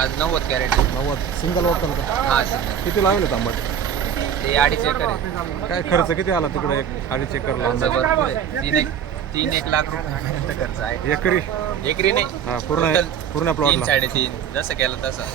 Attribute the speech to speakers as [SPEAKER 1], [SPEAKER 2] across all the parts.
[SPEAKER 1] आज नव्वद कॅरेट.
[SPEAKER 2] नव्वद. सिंगल वॉटल का?
[SPEAKER 1] हा सिंगल.
[SPEAKER 2] किती लावले तांबट
[SPEAKER 1] ते अडीच एकर आहे.
[SPEAKER 2] काय खर्च किती आला तिकडे एक अडीच एकरला
[SPEAKER 1] खर्च
[SPEAKER 2] अंदाज
[SPEAKER 1] भरपूर आहे. तीन एक तीन एक लाख रुपये खर्च आहे.
[SPEAKER 2] एकरी?
[SPEAKER 1] एकरी नाही.
[SPEAKER 2] हा पूर्ण
[SPEAKER 1] Total
[SPEAKER 2] पूर्ण
[SPEAKER 1] तीन
[SPEAKER 2] प्लॉटला
[SPEAKER 1] साडेतीन. जसं केलं तसं.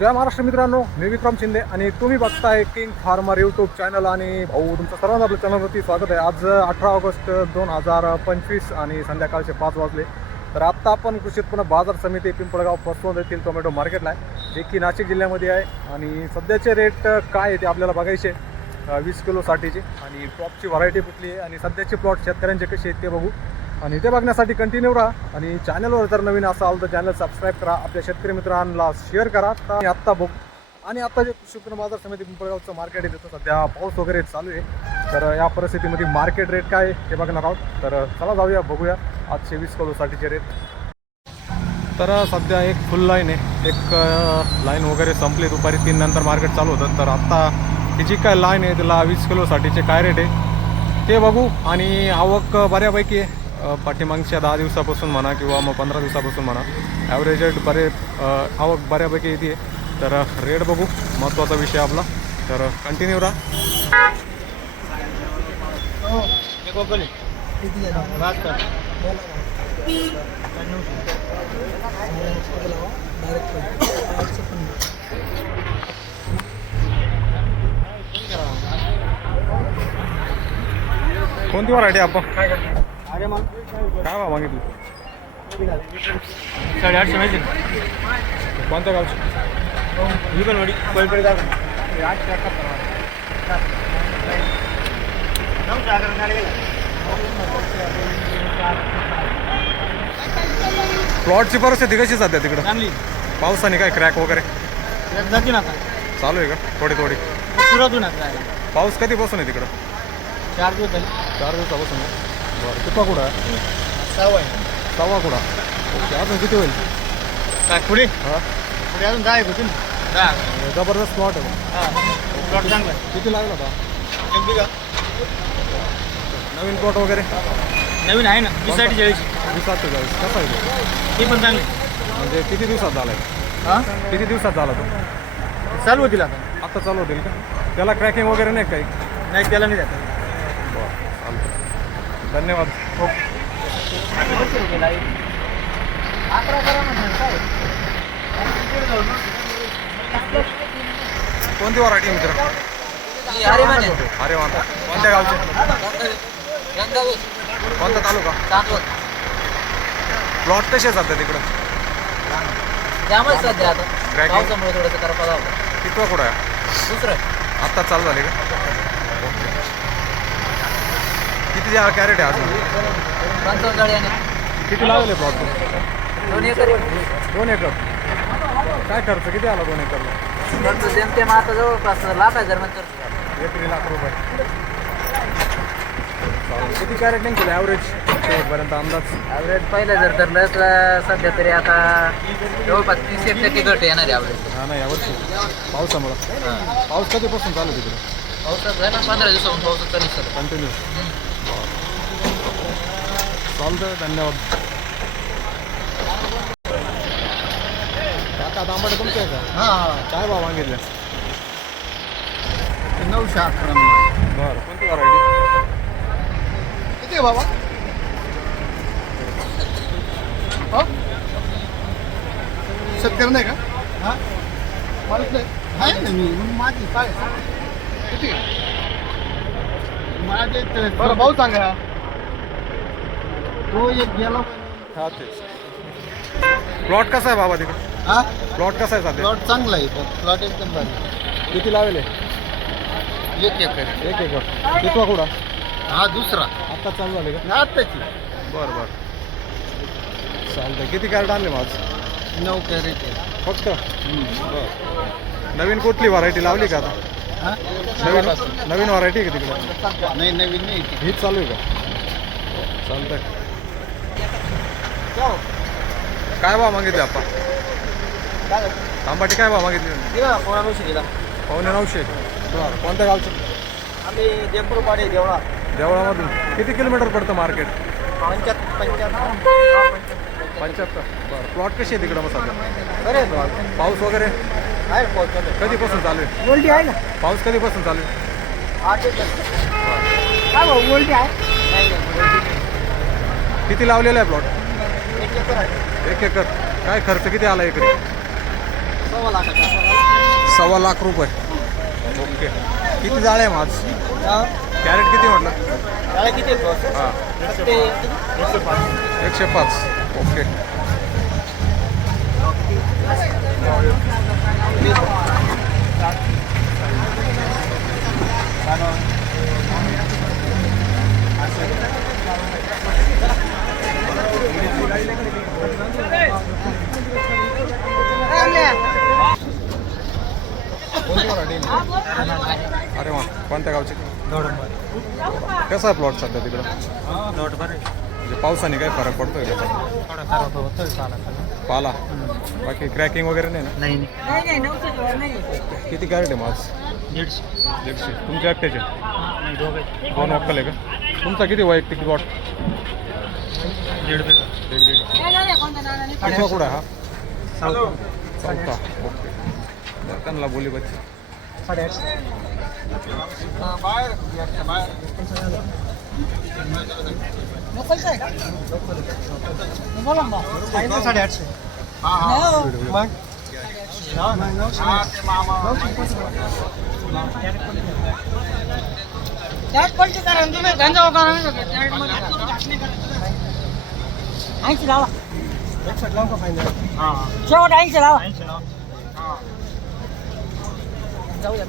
[SPEAKER 2] जय महाराष्ट्र मित्रांनो मी विक्रम शिंदे आणि तुम्ही बघताय किंग फार्मर यूट्यूब चॅनल आणि भाऊ तुमचं सर्वांचं आपल्या चॅनलवरती स्वागत आहे. आज अठरा ऑगस्ट दोन हजार पंचवीस आणि संध्याकाळचे पाच वाजले. तर आत्ता आपण कृषी उत्पन्न बाजार समिती पिंपळगाव पसवंत येथील टोमॅटो मार्केटला आहे जे की नाशिक जिल्ह्यामध्ये आहे. आणि सध्याचे रेट काय आहे ते आपल्याला बघायचे वीस किलोसाठीचे आणि टॉपची व्हरायटी कुठली आहे? आणि सध्याचे प्लॉट शेतकऱ्यांचे कसे आहेत ते बघू. आणि ते बघण्यासाठी कंटिन्यू राहा. आणि चॅनलवर जर नवीन असाल तर चॅनल सबस्क्राईब करा. आपल्या शेतकरी मित्रांना शेअर करा. तर आत्ता बघू. आणि आत्ता जे कृषी उत्पन्न बाजार समिती पिंपळगावचं मार्केट आहे तिथं सध्या पाऊस वगैरे चालू आहे. तर या परिस्थितीमध्ये मार्केट रेट काय आहे ते बघणार आहोत. तर चला जाऊया बघूया. आजचे वीस किलोसाठीचे रेट तर सध्या एक फुल लाईन आहे. एक लाईन वगैरे संपली. दुपारी तीन नंतर मार्केट चालू होतं. तर आत्ता ही जी काय लाईन आहे त्याला वीस किलोसाठीचे काय रेट आहे ते बघू. आणि आवक बऱ्यापैकी आहे. पाठीमागच्या दहा दिवसापासून म्हणा किंवा मग पंधरा दिवसापासून म्हणा ॲव्हरेज रेट बरे आवक बऱ्यापैकी येते. तर रेट बघू. महत्त्वाचा विषय आपला. तर कंटिन्यू राहा. कोणती व्हरायटी आपण? काय भाव मागितली?
[SPEAKER 3] साडेआठशे माहिती
[SPEAKER 2] कोणत्या गावची?
[SPEAKER 3] ही पण वडी. पळपळी दाखव
[SPEAKER 2] प्लॉटची परिस्थिती कशी सध्या तिकडं?
[SPEAKER 3] चांगली.
[SPEAKER 2] पावसाने काय क्रॅक वगैरे?
[SPEAKER 3] जाती ना
[SPEAKER 2] चालू आहे का? थोडी थोडी.
[SPEAKER 3] जायला.
[SPEAKER 2] पाऊस कधीपासून आहे तिकडं?
[SPEAKER 3] चार दिवस झाले.
[SPEAKER 2] चार दिवसापासून आहे. बरं कुठं? आहे
[SPEAKER 3] सहा आहे.
[SPEAKER 2] सव्वा कुठा? ओके अजून किती होईल?
[SPEAKER 3] काय पुढे?
[SPEAKER 2] हा?
[SPEAKER 3] पुढे अजून दहा एक होती ना दहा.
[SPEAKER 2] जबरदस्त प्लॉट आहे
[SPEAKER 3] हा. प्लॉट चांगला आहे.
[SPEAKER 2] किती लागला होता?
[SPEAKER 3] एक बिघा.
[SPEAKER 2] नवीन प्लॉट वगैरे?
[SPEAKER 3] नवीन आहे ना वीससाठी चाळीस.
[SPEAKER 2] वीस अठ्ठेचाळीस कसा आहे तो?
[SPEAKER 3] ती पण चांगली.
[SPEAKER 2] म्हणजे किती दिवसात झाला आहे
[SPEAKER 3] हा?
[SPEAKER 2] किती दिवसात झाला तो?
[SPEAKER 3] चालू होतील आता.
[SPEAKER 2] आत्ता चालू होतील का? त्याला क्रॅकिंग वगैरे नाही काही?
[SPEAKER 3] नाही त्याला नाही जात.
[SPEAKER 2] धन्यवाद. कोणती व्हरायटी मित्र?
[SPEAKER 1] अरे
[SPEAKER 2] वा कोणत्या गावचे? कोणता तालुका? प्लॉट कसे सध्या तिकडं?
[SPEAKER 1] त्यामुळे सध्या आता
[SPEAKER 2] Cracking?
[SPEAKER 1] पावसामुळे थोडंसं करपा
[SPEAKER 2] कितवा कुठं आहे?
[SPEAKER 1] दुसरं
[SPEAKER 2] आत्ता चालू झाली का? किती जा कॅरेट आहे अजून?
[SPEAKER 1] पंचावन्न गाडी आणि
[SPEAKER 2] किती लावले प्लॉट
[SPEAKER 1] दोन एकर
[SPEAKER 2] दोन एकर. काय खर्च? किती आला दोन एकरला
[SPEAKER 1] खर्च जेमतेम आता जवळपास लाख हजार नंतर
[SPEAKER 2] एकरी लाख रुपये. किती कॅरेट निघतील ॲव्हरेज शेवटपर्यंत अंदाज?
[SPEAKER 1] ॲव्हरेज पहिलं जर धरलं तर सध्या तरी आता जवळपास तीस एक टक्के घट येणार आहे ॲव्हरेज
[SPEAKER 2] हा नाही यावर्षी. पावसामुळं पाऊस कधीपासून चालू आहे तिकडे?
[SPEAKER 1] पावसात ना पंधरा दिवसाहून पावसात चालू सर
[SPEAKER 2] कंटिन्यू चालतं धन्यवाद. काका तांबडे तुमचे आहे का?
[SPEAKER 3] हा.
[SPEAKER 2] काय भाव मागितले?
[SPEAKER 3] नऊशे अकरा
[SPEAKER 2] बरं कोणती व्हरायटी
[SPEAKER 3] किती आहे बाबा? हो? शेतकरी नाही का? हा? माणूस नाही आहे ना मी मग माझी काय किती माझे ते- बरं भाऊ सांगा तो एक गेला।
[SPEAKER 2] हा तेच प्लॉट कसा आहे बाबा तिकडे?
[SPEAKER 3] हा?
[SPEAKER 2] प्लॉट कसा आहे सध्या?
[SPEAKER 3] प्लॉट चांगला आहे प्लॉट एकदम भारी
[SPEAKER 2] किती लावले?
[SPEAKER 3] एक एकर. आहे.
[SPEAKER 2] एक एकर. कितवा
[SPEAKER 3] हा दुसरा.
[SPEAKER 2] आत्ता चालू झाले का?
[SPEAKER 3] आत्ताची.
[SPEAKER 2] बरं बरं. चालतंय. किती कॅरेट आणले माझ
[SPEAKER 3] नऊ कॅरेट आहे.
[SPEAKER 2] फक्त? बरं. नवीन कुठली व्हरायटी लावली का आता?
[SPEAKER 3] हा?
[SPEAKER 2] नवीन नवीन व्हरायटी आहे का तिकडे?
[SPEAKER 3] नाही नवीन नाही ती.
[SPEAKER 2] हीच चालू आहे का? चालतंय. काय भाव मागितले आपण तांबाटी काय भाव मागितली?
[SPEAKER 3] दिला नऊशे दिला.
[SPEAKER 2] पावणे नऊशे. बरं. कोणत्या गावचे?
[SPEAKER 3] आम्ही देवळा
[SPEAKER 2] देवळामधून. किती किलोमीटर पडतं मार्केट?
[SPEAKER 3] पंच्याहत्तर. पंच्याहत्तर
[SPEAKER 2] पंच्याहत्तर बरं प्लॉट कशी आहे तिकडं मग सध्या? पाऊस वगैरे?
[SPEAKER 3] आहे
[SPEAKER 2] कधीपासून चालू आहे?
[SPEAKER 3] गोल्डी आहे ना
[SPEAKER 2] पाऊस कधीपासून चालू आहे?
[SPEAKER 3] काय भाऊ गोल्डी आहे
[SPEAKER 2] किती लावलेला आहे प्लॉट
[SPEAKER 3] एक एकर. आहे
[SPEAKER 2] एक एकर काय खर्च किती आला एकरी
[SPEAKER 3] सव्वा
[SPEAKER 2] सव्वा लाख रुपये. ओके. किती जाळे आहे माझ कॅरेट किती म्हटलं?
[SPEAKER 3] त्याला किती येतो
[SPEAKER 2] हां.
[SPEAKER 3] ते एकशे पाच.
[SPEAKER 2] एकशे पाच ओके कोणती व्हरायटी आहे? अरे वा कोणत्या गावची? कसा आहे प्लॉट सध्या तिकडं? म्हणजे पावसाने काय फरक पडतोय त्याचा पाला? बाकी क्रॅकिंग वगैरे नाही ना?
[SPEAKER 3] नाही
[SPEAKER 2] किती कॅरेट आहे माझ
[SPEAKER 3] दीडशे.
[SPEAKER 2] दीडशे. तुमच्या एकट्याचे? दोन वक्कल आहे का? तुमचा किती वैयक्तिक प्लॉट
[SPEAKER 3] दीड
[SPEAKER 2] दीड बिघा. कुठं हा? चौथा ओके. बरं, त्यांना बोली बच्ची.
[SPEAKER 3] साडेआठशे बोला ना साडेआठशे मग त्यात पलटी करा तुम्ही गंजा करा ऐंशी लावा. एकसठ लावा का फायनल शेवट ऐंशी लावा. जाऊया.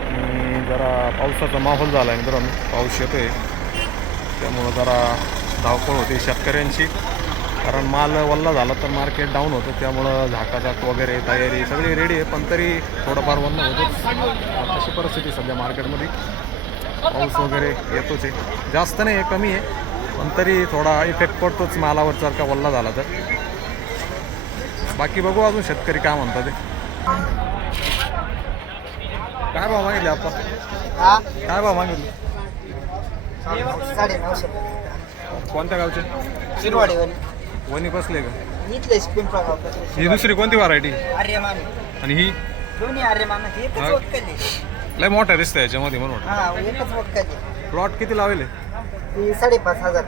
[SPEAKER 2] आणि जरा पावसाचा माहोल झाला आहे मित्रांनो. पाऊस येतोय. त्यामुळं जरा धावपळ होते शेतकऱ्यांची. कारण माल वल्ला झाला तर मार्केट डाऊन होतं. त्यामुळं झाकाझाक वगैरे तयारी सगळी रेडी आहे. पण तरी थोडंफार वल्ल होतं. तशी परिस्थिती सध्या मार्केटमध्ये पाऊस वगैरे येतोच आहे. जास्त नाही आहे कमी आहे. पण तरी थोडा इफेक्ट पडतोच मालावर जर का वल्ला झाला तर. बाकी बघू अजून शेतकरी काय म्हणतात ते. काय भाव मागितले आपण
[SPEAKER 3] हा?
[SPEAKER 2] काय भाव मागितले?
[SPEAKER 3] साडे नऊशे
[SPEAKER 2] कोणत्या गावचे?
[SPEAKER 3] शिरवाडीवर
[SPEAKER 2] वणी बसले का
[SPEAKER 3] पिंपळा
[SPEAKER 2] ही दुसरी कोणती व्हरायटी
[SPEAKER 3] आर्यमान.
[SPEAKER 2] आणि ही?
[SPEAKER 3] दोन्ही आर्यमान. एकच
[SPEAKER 2] हा.
[SPEAKER 3] वक्कली.
[SPEAKER 2] लय मोठ्या दिसतं याच्यामध्ये म्हणून.
[SPEAKER 3] हा एकच वक्कली.
[SPEAKER 2] प्लॉट किती लावले?
[SPEAKER 3] ती साडेपाच हजार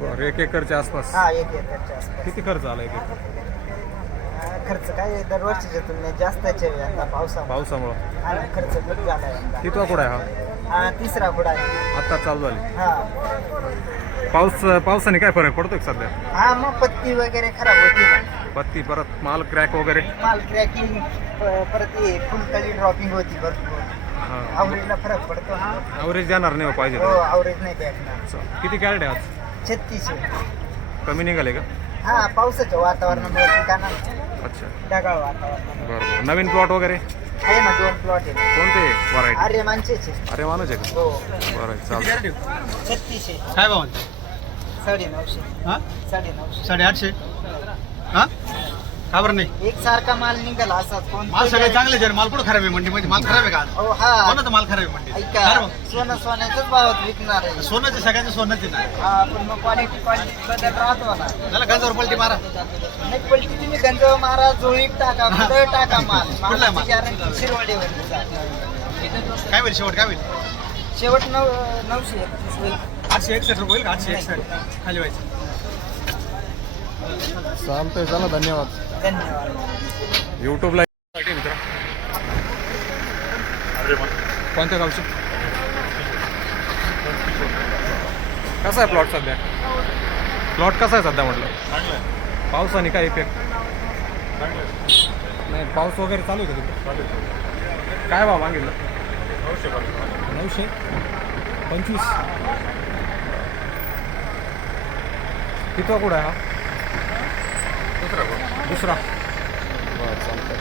[SPEAKER 2] बरं एक एकरच्या आसपास.
[SPEAKER 3] हा एक एकरच्या आसपास.
[SPEAKER 2] किती खर्च आला एक एकर?
[SPEAKER 3] खर्च काय दरवर्षीच्या तुलनेत जास्तच आहे यंदा पावसामुळे.
[SPEAKER 2] पावसामुळं.
[SPEAKER 3] आणि खर्च खूप झाला यंदा
[SPEAKER 2] कितवा कुठं आहे
[SPEAKER 3] हा? तिसरा पुढा आहे?
[SPEAKER 2] हा आत्ता चालू झाली.
[SPEAKER 3] हा.
[SPEAKER 2] पाऊस पावसाने काय फरक पडतोय का सध्या?
[SPEAKER 3] हा मग पत्ती वगैरे खराब होती ना.
[SPEAKER 2] पत्ती परत माल क्रॅक वगैरे?
[SPEAKER 3] माल क्रॅकिंग परत हे फुलकळी ड्रॉपिंग होती भरपूर.
[SPEAKER 2] हां.
[SPEAKER 3] आवरेजला फरक पडतो हा
[SPEAKER 2] ॲव्हरेज देणार नाही हो पाहिजे
[SPEAKER 3] हो. आवरेज नाही भेटणार.
[SPEAKER 2] च- किती कॅरेट आहे आज?
[SPEAKER 3] छत्तीस
[SPEAKER 2] कमी निघाले का?
[SPEAKER 3] हा पावसाच्या वातावरणामुळे पिकांना
[SPEAKER 2] अच्छा.
[SPEAKER 3] ढगाळ वातावरण.
[SPEAKER 2] बरं बरं नवीन प्लॉट वगैरे?
[SPEAKER 3] आहे ना दोन प्लॉट आहे.
[SPEAKER 2] कोणते? व्हरायटी
[SPEAKER 3] आर्यमानचेच आहे.
[SPEAKER 2] अरे मानच आहे
[SPEAKER 3] हो.
[SPEAKER 2] का बरं चालतं
[SPEAKER 3] छत्तीसशे
[SPEAKER 4] काय भाव
[SPEAKER 3] साडे नऊशे
[SPEAKER 4] हा?
[SPEAKER 3] साडे नऊशे
[SPEAKER 4] साडेआठशे. हा? का बरं नाही?
[SPEAKER 3] एक सारखा माल निघाला असा कोण
[SPEAKER 4] माल सगळे चांगले जर माल कुठं खराब आहे मंडीमध्ये माल खराब आहे का?
[SPEAKER 3] हो हा.
[SPEAKER 4] कोणाचा माल खराब आहे
[SPEAKER 3] ऐका
[SPEAKER 4] भाऊ?
[SPEAKER 3] सोनं सोन्याच्याच भावात विकणार आहे.
[SPEAKER 4] सोन्याचे सगळ्याचे सोन्याचे नाही.
[SPEAKER 3] हा पण मग क्वालिटी क्वालिटी बदल राहतो ना
[SPEAKER 4] त्याला गंजावर पलटी मारा.
[SPEAKER 3] नाही पलटी तुम्ही गंज मारा जोळीत टाका कुठं टाका माल.
[SPEAKER 4] कुठला माल?
[SPEAKER 3] मालाची
[SPEAKER 4] काय होईल शेवट? काय होईल?
[SPEAKER 3] शेवट नऊ नऊशे एकतीस होईल.
[SPEAKER 4] आठशे एकसष्ट रुपये होईल का? आठशे एकसष्ट. खाली व्हायचं.
[SPEAKER 2] चालतंय चला धन्यवाद.
[SPEAKER 3] धन्यवाद.
[SPEAKER 2] यूट्यूबला मित्र कोणत्या गावचे? कसा आहे प्लॉट सध्या? प्लॉट कसा आहे सध्या म्हटलं? पावसाने काय इफेक्ट नाही पाऊस वगैरे चालू आहे का तिकडे? काय भाव मागितलं? नऊशे? पंचवीस? कितवा कुठं आहे हा? दुसरा. चालतंय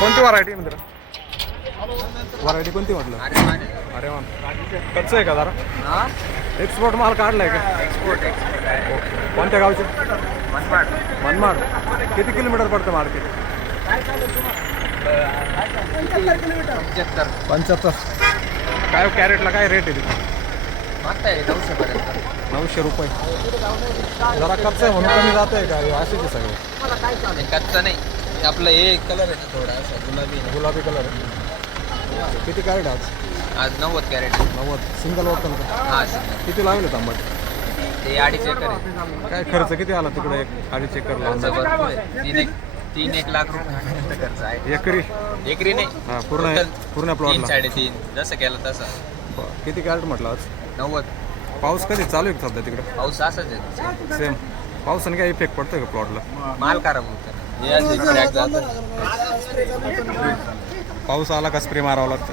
[SPEAKER 2] कोणती व्हरायटी मित्र? व्हरायटी कोणती म्हटलं? अरे वा. कच्चं आहे का जरा? एक्सपोर्ट माल काढलाय का?
[SPEAKER 1] Export
[SPEAKER 2] okay. कोणत्या गावचे? मनमाड. किती किलोमीटर पडतं मार्केट?
[SPEAKER 1] पंच्याहत्तर.
[SPEAKER 2] पंच्याहत्तर. काय कॅरेटला काय रेट आहे तिथे?
[SPEAKER 1] मागताय नऊशे
[SPEAKER 2] रुपये. जरा खर्च आहे म्हणून कमी जात आहे का? असेच आहे सगळे.
[SPEAKER 1] कच्चा नाही. आपलं हे कलर आहे ना थोडा असा गुलाबी. आहे.
[SPEAKER 2] गुलाबी कलर आहे. किती कॅरेट आज?
[SPEAKER 1] आज नव्वद कॅरेट
[SPEAKER 2] नव्वद. सिंगल वॉटन का?
[SPEAKER 1] हा
[SPEAKER 2] किती लावले तांबट?
[SPEAKER 1] ते अडीच एकर आहे.
[SPEAKER 2] काय खर्च किती आला तिकडे एक अडीच एकरला
[SPEAKER 1] खर्च
[SPEAKER 2] अंदाज
[SPEAKER 1] भरपूर आहे. तीन एक तीन एक लाख रुपये खर्च आहे.
[SPEAKER 2] एकरी?
[SPEAKER 1] एकरी नाही.
[SPEAKER 2] हा पूर्ण पूर्ण
[SPEAKER 1] तीन
[SPEAKER 2] प्लॉटला
[SPEAKER 1] साडेतीन. जसं केलं तसं.
[SPEAKER 2] किती कॅरेट म्हटलं आज?
[SPEAKER 1] नव्वद.
[SPEAKER 2] पाऊस कधी चालू आहे का सध्या तिकडे?
[SPEAKER 1] पाऊस असाच आहे.
[SPEAKER 2] सेम पावसाने काय इफेक्ट पडतोय का प्लॉटला
[SPEAKER 1] माल खराब होतं हे.
[SPEAKER 2] पाऊस आला का स्प्रे मारावा लागतं?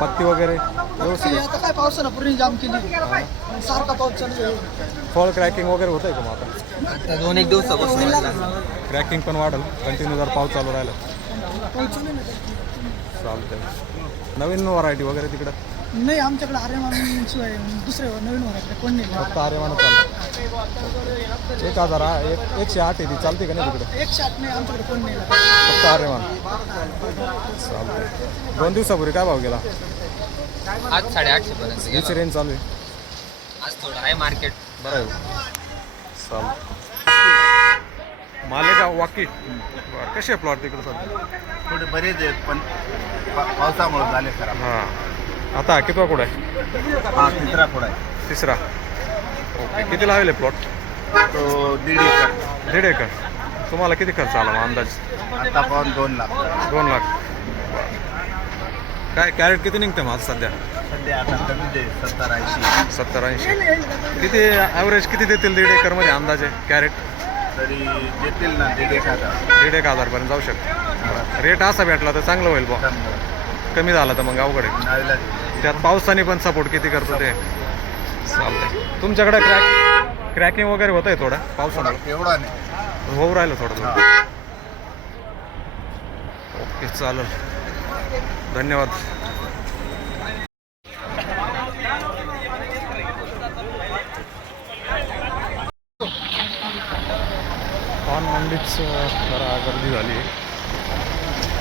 [SPEAKER 2] पत्ती वगैरे? व्यवस्थित आहे.
[SPEAKER 3] आता काय पावसानं पूर्ण जाम केली. सारखा पाऊस चालू आहे.
[SPEAKER 2] फळ क्रॅकिंग वगैरे होत आहे का मग आता?
[SPEAKER 1] आता दोन एक दिवसापासून लागलं.
[SPEAKER 2] क्रॅकिंग पण वाढेल. कंटिन्यू जर पाऊस चालू राहिला.
[SPEAKER 3] पाऊस चालू आहे ना.
[SPEAKER 2] चालतंय. नवीन व्हरायटी वगैरे तिकडं?
[SPEAKER 3] नाही आमच्याकडे आर्यमान शिवाय दुसरे नवीन होणार कोण नाही.
[SPEAKER 2] फक्त आर्यमानं चालतं एक हजार आ- एक एकशे आठ आहे ती चालते का नाही तिकडं?
[SPEAKER 3] एक शाट नाही आमच्याकडे कोण नाही.
[SPEAKER 2] फक्त आर्यमान चालतंय. दोन दिवसापूर्वी काय भाव गेला?
[SPEAKER 1] आज साडेआठशे पर्यंत गेला.
[SPEAKER 2] रेंज चालू आहे.
[SPEAKER 1] आज थोडं आहे मार्केट
[SPEAKER 2] बरं आहे. चाल मालेगाव वाकी. बरं कसे प्लॉट तिकडं सध्या?
[SPEAKER 4] थोडे बरेच आहेत पण पा- पावसामुळे झाले खराब.
[SPEAKER 2] हां. आता कितवा कुठं आहे?
[SPEAKER 4] हा तिसरा थोडा आहे?
[SPEAKER 2] तिसरा. ओके किती लावले प्लॉट
[SPEAKER 4] तो दीड एकर.
[SPEAKER 2] दीड एकर. तुम्हाला किती खर्च आला मग अंदाज?
[SPEAKER 4] आता पाहून दोन लाख.
[SPEAKER 2] दोन लाख. काय कॅरेट किती निघते मग आज सध्या?
[SPEAKER 4] सध्या आता सत्तर ऐंशी.
[SPEAKER 2] सत्तर ऐंशी. किती ॲव्हरेज किती देतील दीड एकरमध्ये अंदाजे कॅरेट
[SPEAKER 4] तरी देतील ना दीड एक हजार.
[SPEAKER 2] दीड एक हजारपर्यंत जाऊ शकतो. रेट असा भेटला तर चांगलं होईल बा. कमी झाला तर मग अवघड आहे. त्यात पावसाने पण सपोर्ट किती करतो ते. चालतंय. तुमच्याकडे क्रॅक क्रॅकिंग वगैरे होत आहे थोडं? पावसामुळे?
[SPEAKER 4] एवढा नाही.
[SPEAKER 2] होऊ राहिलं थोडं थोडं. ओके चालेल. धन्यवाद. पान मंडीच जरा गर्दी झाली.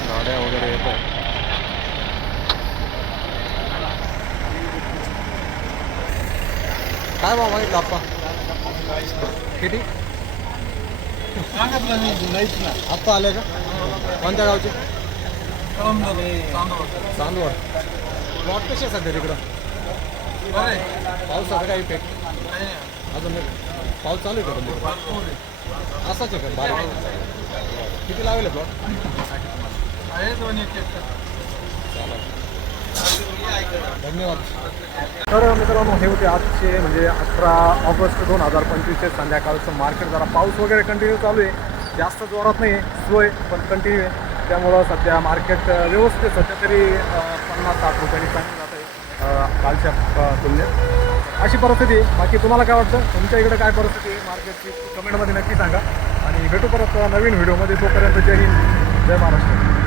[SPEAKER 2] गाड्या वगैरे येत आहे काय भाव मागितलं आप्पा किती? आत्ता आले का? कोणत्या गावचे? चांदवड. प्लॉट कसे सध्या तिकडं? पावसाचा काही पेट अजून पाऊस चालू आहे का असाच आहे का? बारीक. किती लावले प्लॉट धन्यवाद. तर मित्रांनो हे होते आजचे म्हणजे अठरा ऑगस्ट दोन हजार पंचवीसचे संध्याकाळचं मार्केट जरा पाऊस वगैरे कंटिन्यू चालू आहे. जास्त जोरात नाही आहे स्लो आहे पण कंटिन्यू आहे. त्यामुळं सध्या मार्केट व्यवस्थित सध्या तरी पन्नास साठ रुपयांनी चांगली जात आहे कालच्या तुलनेत. अशी परिस्थिती आहे. बाकी तुम्हाला काय वाटतं? तुमच्या इकडे काय परिस्थिती आहे? मार्केटची कमेंटमध्ये नक्की सांगा. आणि भेटू परत नवीन व्हिडिओमध्ये तोपर्यंत जय हिंद जय महाराष्ट्र.